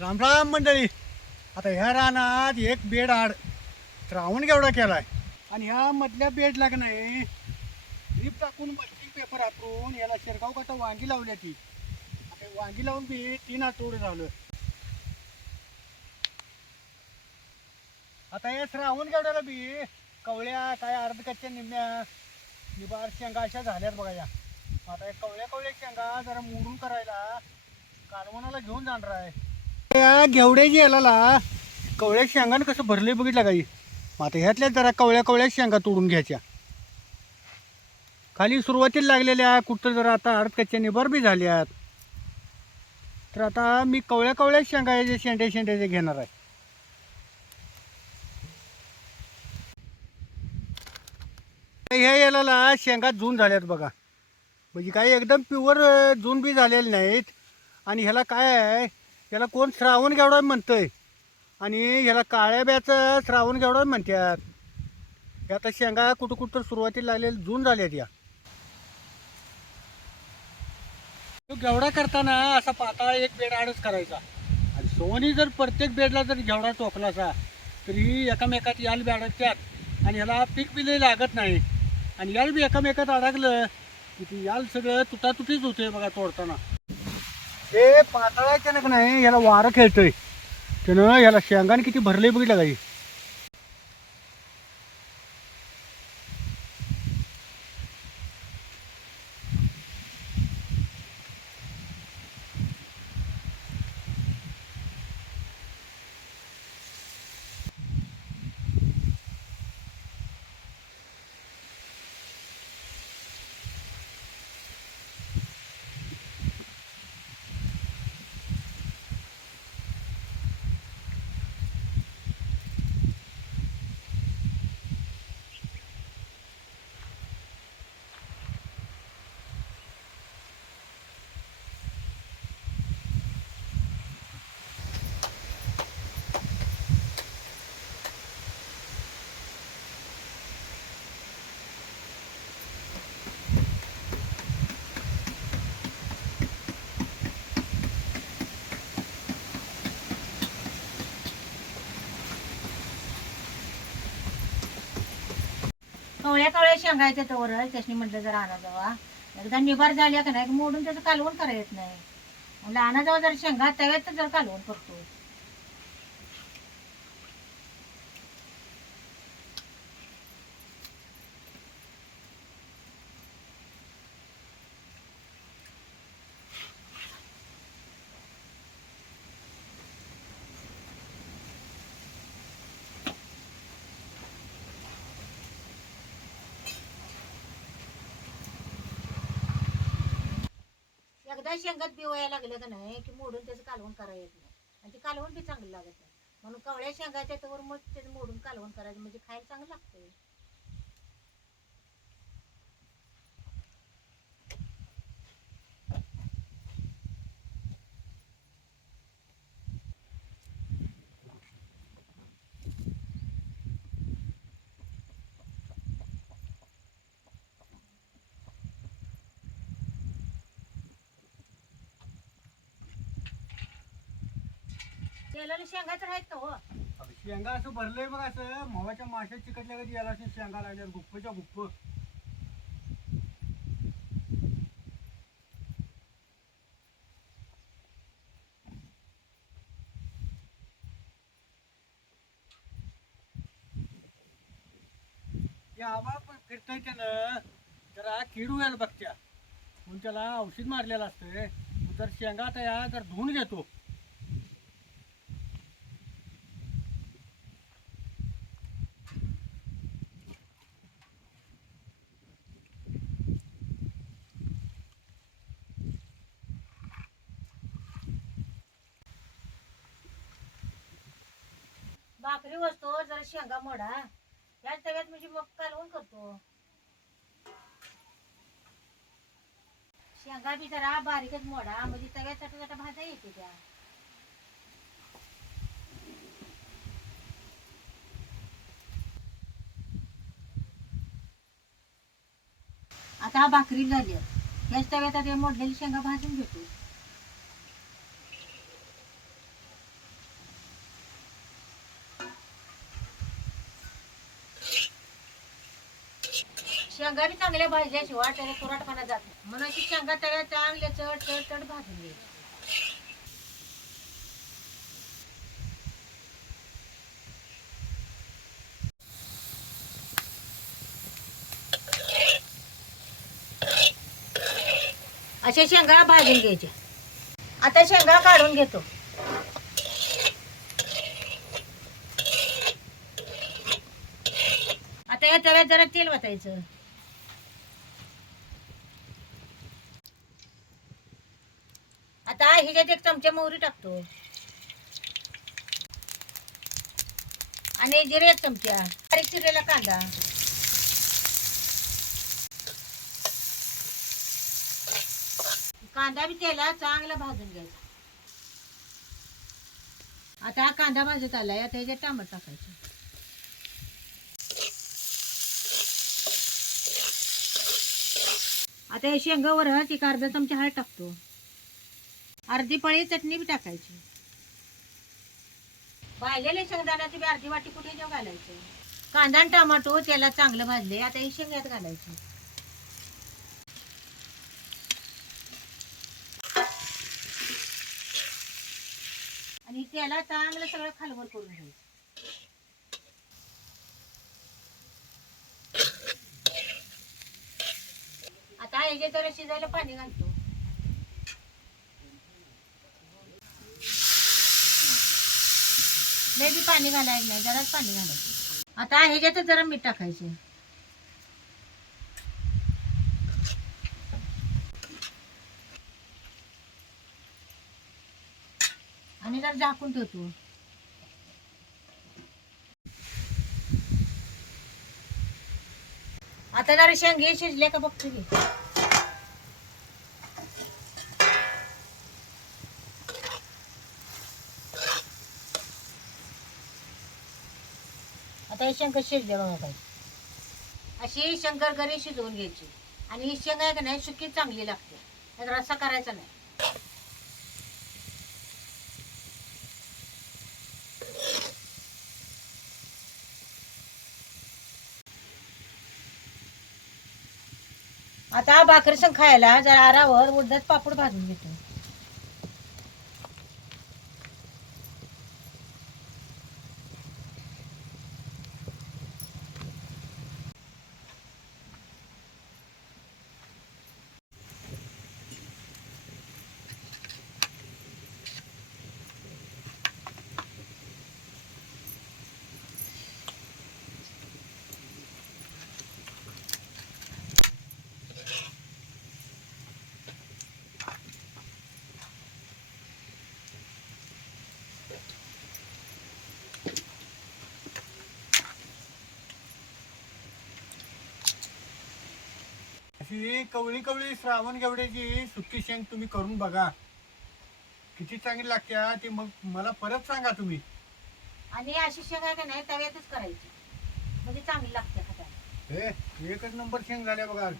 रामराम मंडळी. आता ह्या रानात एक बेड आड श्रावण केवढा केलाय. आणि ह्या मधल्या बेडला का नाही ड्रीप टाकून मल्चिंग पेपर वापरून याला शिरगाव काटा वांगी लावल्या ती. आता वांगी लावून बी तीन आठवडे झालं. आता हे श्रावण केवढ्याला बी कवळ्या काय अर्ध कच्च्या निम्म्या निबार शेंगा अशा झाल्यात बघा या. आता हे कवळ्या कवळ्या शेंगा जरा मोडून करायला कालवणाला घेऊन जाणार आहे. या घेवड्याची याला कवळ्या शेंगानं कसं भरले बघितलं काही मग आता ह्यातल्या जरा कवळ्या कवळ्या शेंगा तोडून घ्यायच्या. खाली सुरुवातीला लागलेल्या कुठं जरा आता अर्ध बरबी निबर बी झाल्यात. तर आता मी कवळ्या कवळ्या शेंगा याचे शेंड्या शेंड्याचे घेणार आहे. ह्या याला शेंगा जून झाल्यात बघा. म्हणजे काही एकदम प्युअर जून बी झालेले नाहीत. आणि ह्याला काय आहे? याला कोण श्रावण गेवडा म्हणतंय. आणि ह्याला काळ्या ब्याचं श्रावण गेवडा म्हणतात हे आता शेंगा कुठं कुठं तर सुरुवातीला लागलेल्या जून झाल्यात या. तो घेवडा करताना असा पाताळा एक बेड आडच करायचा. आणि सोनी जर प्रत्येक बेडला जर घेवडा टोकला असा तरी एकामेकात याल बी अडकतात आणि ह्याला पीक बी लागत नाही. आणि याल बी एकामेकात अडकलं की ती याल सगळं तुटातुटीच होते बघा तोडताना. ते पातळाच्या का नाही याला वारं खेळतोय. त्यानं याला शेंगाने किती भरले बघितलं काही कवळ्या कवळ्या शेंगायच्या तवर त्याच्यानी म्हटलं जर आणा जावा एकदा निबार झाल्या का नाही मोडून त्याचं कालवण करा येत नाही. म्हणलं आणा जावा जर शेंगा तव्यात तर कालवण करतो. एकदा शेंगात बिवायला लागलं का नाही की मोडून त्याचं कालवण करायला येत नाही. आणि ते कालवण बी चांगलं लागत नाही. म्हणून कवळ्या शेंगाच्या त्याच्यावर मग त्याचं मोडून कालवण करायचं म्हणजे खायला चांगलं लागतं तेलाने शेंगा तर हो. अगं शेंगा असं भरलंय बघ असं. मवाच्या माश्या चिकटल्या कधी याला अशी शेंगा लागल्यात गुप्पच्या गुप्प. ते आबा पण फिरतोय त्यानं. जरा किड यायला बघत्या. म्हणून त्याला औषध मारलेलं असतंय. मग जर शेंगा आता या जर धुवून घेतो. भाकरी वस्तू जरा शेंगा मोडा. या तव्यात म्हणजे मग कालवण करतो. शेंगा बी जरा बारीकच मोडा म्हणजे तव्यात चटा चटा भाजा येते त्या. आता हा भाकरी झाली. याच तव्यात आता मोडलेली शेंगा भाजून घेतो. शेंगा बी चांगल्या भाजल्याशिवाय त्याला तुराटपणा जात नाही. म्हणून अशी शेंगा त्याला चांगल्या चढ चढ चढ भाजून घ्यायची. अशा शेंगा भाजून घ्यायच्या. आता शेंगा काढून घेतो. आता या तव्यात जरा तेल वाटायचं आता ह्याच्यात एक चमचा मोहरी टाकतो. आणि जिरे एक चमचा. बारीक चिरलेला कांदा. कांदा बी तेला चांगला भाजून घ्यायचा. आता हा कांदा भाजत आलाय आता ह्याच्यात टामट टाकायचं. आता हे शेंगावर एक अर्धा चमचा हळद टाकतो. अर्धी पळी चटणी बी टाकायची. भाजलेले शेंगदाण्याची बी अर्धी वाटी कुठे जेव घालायचे? कांदा आणि टमाटो त्याला चांगलं भाजले आता हे शेंगात घालायचे. आणि त्याला चांगलं सगळं खालवर करून घ्यायचं आता ऐकल्या तर शिजायला पाणी घालतो. नाही बी पाणी घालायचं नाही जराच पाणी घालायचं. आता ह्याच्यात जरा मीठ टाकायचे. आणि जरा झाकून ठेवतो. आता जरा शेंगे शिजले का बघतो की. आता हे शंकर शिजले बघा काय अशी शंकर घरी शिजवून घ्यायची. आणि ही शेंगा आहे का नाही सुकी चांगली लागते. त्यात रस्सा करायचा नाही. आता भाकरी संग खायला जरा आरावर उडदात पापड भाजून घेतो. अशी कवळी कवळी श्रावण गेवड्याची सुकी शेंग तुम्ही करून बघा. किती चांगली लागते ती मग मला परत सांगा तुम्ही. आणि अशी शेंगा का नाही तव्यातच करायची. म्हणजे चांगली लागते हे एकच नंबर शेंग झाल्या बघा.